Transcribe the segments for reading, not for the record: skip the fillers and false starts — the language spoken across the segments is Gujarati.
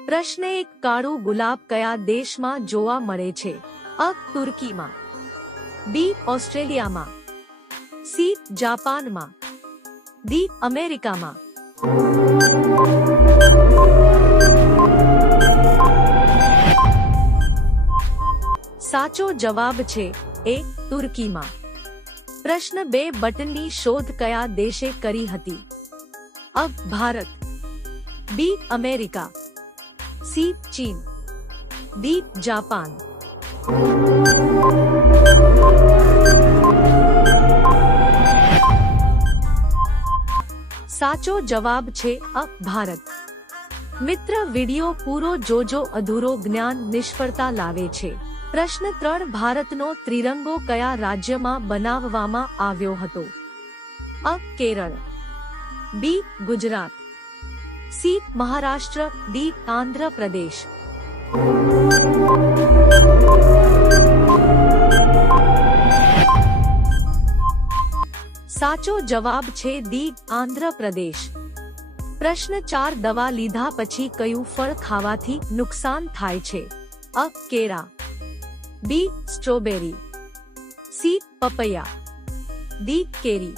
પ્રશ્ન 1 કાળું ગુલાબ કયા દેશમાં જોવા મળે છે? અ. તુર્કીમાં, બી. ઓસ્ટ્રેલિયામાં, સી. જાપાનમાં, ડી. અમેરિકામાં. સાચો જવાબ છે એ. તુર્કીમાં. પ્રશ્ન 2 બટનની શોધ કયા દેશે કરી હતી? અ. ભારત, બી. America, C. ચીન, ડી. જાપાન. સાચો જવાબ છે અ. ભારત. મિત્ર, વિડિયો પૂરો જોજો, અધૂરો જ્ઞાન નિષ્ફળતા લાવે છે. પ્રશ્ન 3 ભારતનો ત્રિરંગો કયા રાજ્યમાં બનાવવામાં આવ્યો હતો? અ. કેરળ, બી. ગુજરાત, સી. મહારાષ્ટ્ર, ડી. આંધ્ર પ્રદેશ. સાચો જવાબ છે ડી. આંધ્ર પ્રદેશ. પ્રશ્ન 4 દવા લીધા પછી કયું ફળ ખાવાથી નુકસાન થાય છે? અ. કેળા, બી. Strawberry, C. પપૈયા, ડી. કેરી.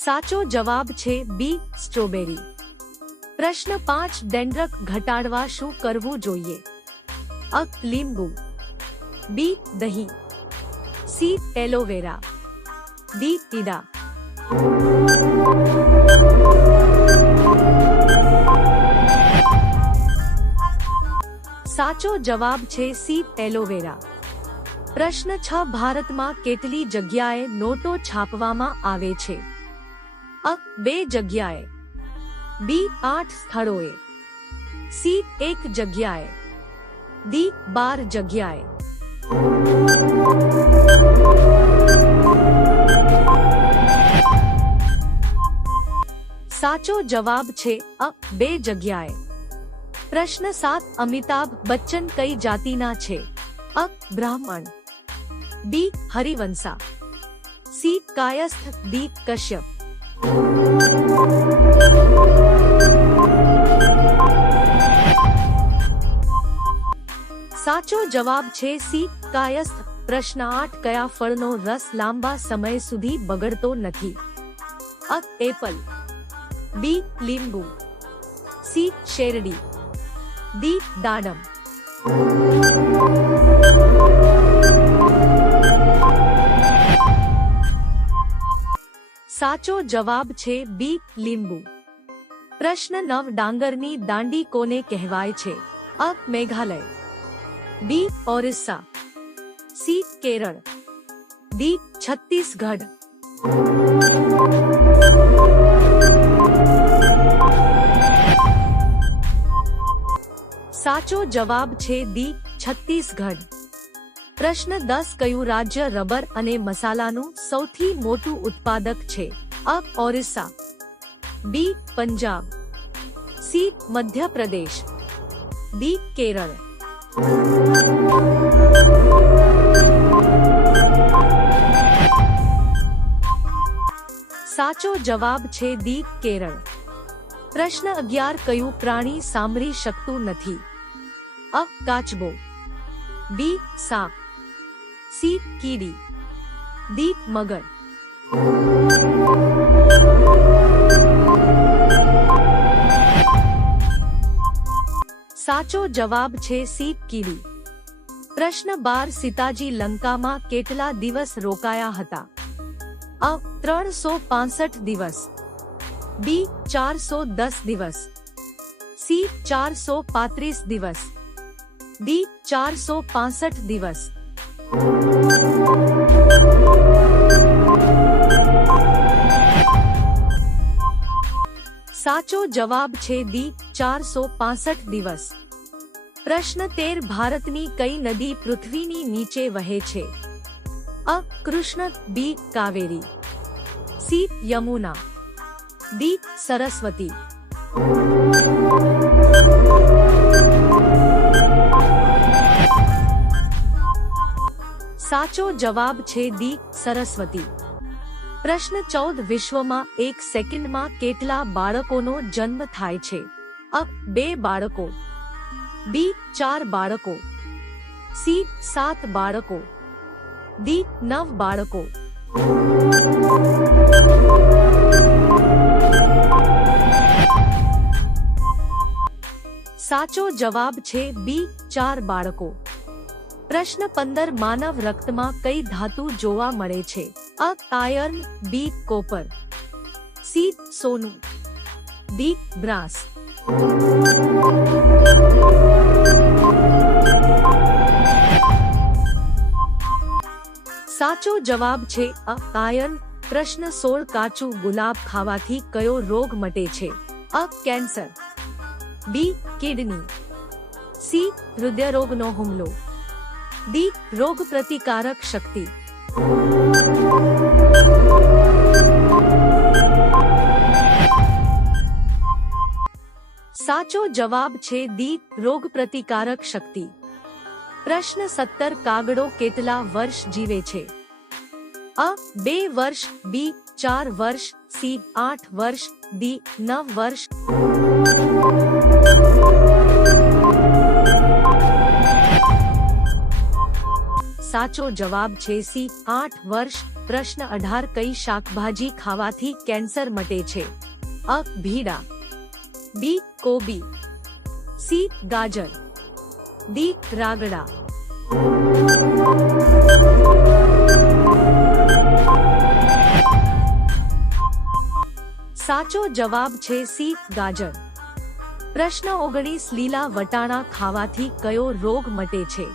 સાચો જવાબ છે બી. સ્ટ્રોબેરી. પ્રશ્ન 5 ડેન્ડ્રફ ઘટાડવા શું કરવું જોઈએ? અ. લીંબુ, બી. દહીં, સી. Aloe vera, D. ઈડા. સાચો જવાબ છે સી. એલોવેરા. પ્રશ્ન 6 ભારતમાં કેટલી જગ્યાએ નોટો છાપવામાં આવે છે? અ. 2 જગ્યાએ, બી. 8 સ્થળોએ, સી. 1 જગ્યાએ, ડી. 12 જગ્યાએ. સાચો જવાબ છે અ. 2 જગ્યાએ. પ્રશ્ન 7 અમિતાભ બચ્ચન કઈ જાતિના છે? અ. બ્રાહ્મણ, બી. હરિવંશા, સી. કાયસ્થ, ડી. કશ્યપ. સાચો જવાબ છે સી. કાયસ્થ. પ્રશ્ન 8 કયા ફળનો રસ લાંબા સમય સુધી બગડતો નથી? અ. એપલ, બી. લીંબુ, સી. શેરડી, ડી. દાડમ. સાચો જવાબ છે બી. લીંબુ. પ્રશ્ન 9 ડાંગરની દાંડી કોને કહેવાય છે? અ. મેઘાલય, બી. ઓરિસ્સા, સી. કેરળ, ડી. છત્તીસગઢ. સાચો જવાબ છે ડી. છત્તીસગઢ. પ્રશ્ન 10 કયું રાજ્ય રબર અને મસાલાનું સૌથી મોટું ઉત્પાદક છે? અ. ઓરિસ્સા, બી. પંજાબ, સી. મધ્યપ્રદેશ, ડી. કેરળ. સાચો જવાબ છે ડી. કેરળ. પ્રશ્ન 11 કયું પ્રાણી સાંભળી શકતું નથી? અ. કાચબો, બી. સાપ, સી. કીડી, ડી. મગર. સાચો જવાબ છે સી. કીડી. પ્રશ્ન 12 સીતાજી લંકામાં કેટલા દિવસ રોકાયા હતા? અ. 365 દિવસ, બી. 410 દિવસ, સી. 435 દિવસ, ડી. 465 દિવસ. સાચો જવાબ છે ડી. 465 દિવસ. પ્રશ્ન 13 ભારતની કઈ નદી પૃથ્વીની નીચે વહે છે? અ. કૃષ્ણ, બી. કાવેરી, સી. યમુના, ડી. સરસ્વતી. સાચો જવાબ છે ડી. સરસ્વતી. પ્રશ્ન 14 વિશ્વમાં એક સેકન્ડમાં કેટલા બાળકોનો જન્મ થાય છે? અ 2 બાળકો, બી 4 બાળકો, સી 7 બાળકો, ડી 9 બાળકો. સાચો જવાબ છે બી 4 બાળકો. પ્રશ્ન 15 માનવ રક્તમાં કઈ ધાતુ જોવા મળે છે? અ આયર્ન, બી કોપર, સી સોનું, ડી બ્રાસ. સાચો જવાબ છે અ આયર્ન. પ્રશ્ન 16 કાચું ગુલાબ ખાવાથી કયો રોગ મટે છે? અ કેન્સર, બી કિડની, સી હૃદયરોગનો હુમલો, ડી રોગ પ્રતિકારક શક્તિ. સાચો જવાબ છે ડી રોગ પ્રતિકારક શક્તિ. પ્રશ્ન 17 કાગડો કેટલા વર્ષ જીવે છે? અ 2 વર્ષ, બી 4 વર્ષ, સી 8 વર્ષ, ડી 9 વર્ષ. સાચો જવાબ છે સી 8 વર્ષ. પ્રશ્ન 18 કઈ શાકભાજી ખાવાથી કેન્સર મટે છે? અ ભીડા, બી કોબી, સી ગાજર, ડી રાગડા. સાચો જવાબ છે સી ગાજર. પ્રશ્ન 19 લીલા વટાણા ખાવાથી કયો રોગ મટે છે?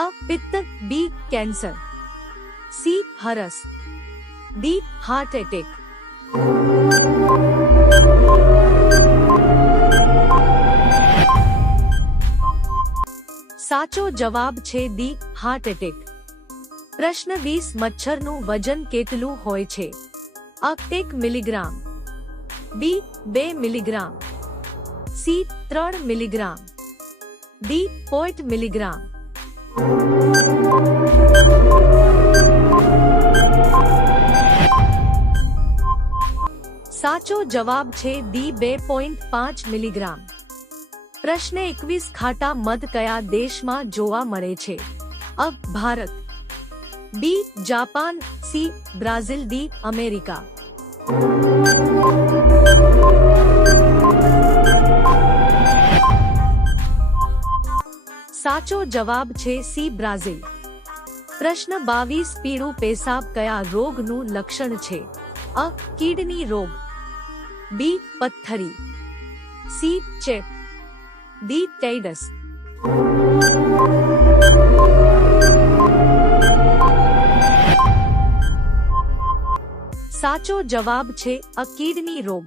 અ પિત્ત, બી કેન્સર, સી હરસ, ડી હાર્ટ એટેક. સાચો જવાબ છે ડી હાર્ટ એટેક. પ્રશ્ન 20 મચ્છરનું વજન કેટલું હોય છે? અ 1 મિલીગ્રામ, બી 2 milligram, C 3 milligram, D 0.5 milligram. સાચો જવાબ છે ડી 2.5 મિલીગ્રામ. પ્રશ્ન 21 ખાટા મધ કયા દેશમાં જોવા મળે છે? અ Bharat, B Japan, C Brazil, D America. સાચો જવાબ છે સી બ્રાઝિલ. પ્રશ્ન 22 પીળું પેશાબ કયા રોગનું લક્ષણ છે? અ કિડની રોગ, બી પથ્થરી, સી ચેપ, ડી ટાઇડસ. સાચો જવાબ છે અ કિડની રોગ.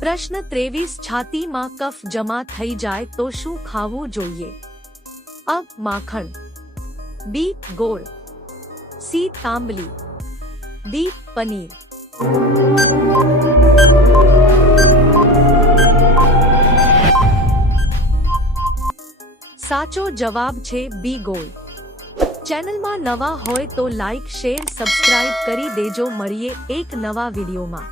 પ્રશ્ન 23 છાતીમાં કફ જમા થઈ જાય તો શું ખાવું જોઈએ? અ માખણ, બી ગોળ, સી તાંબલી, ડી પનીર. સાચો જવાબ છે બી ગોળ. ચેનલમાં નવા હોય તો લાઈક, શેર, સબસ્ક્રાઇબ કરી દેજો. મળીએ એક નવા વિડીયોમાં.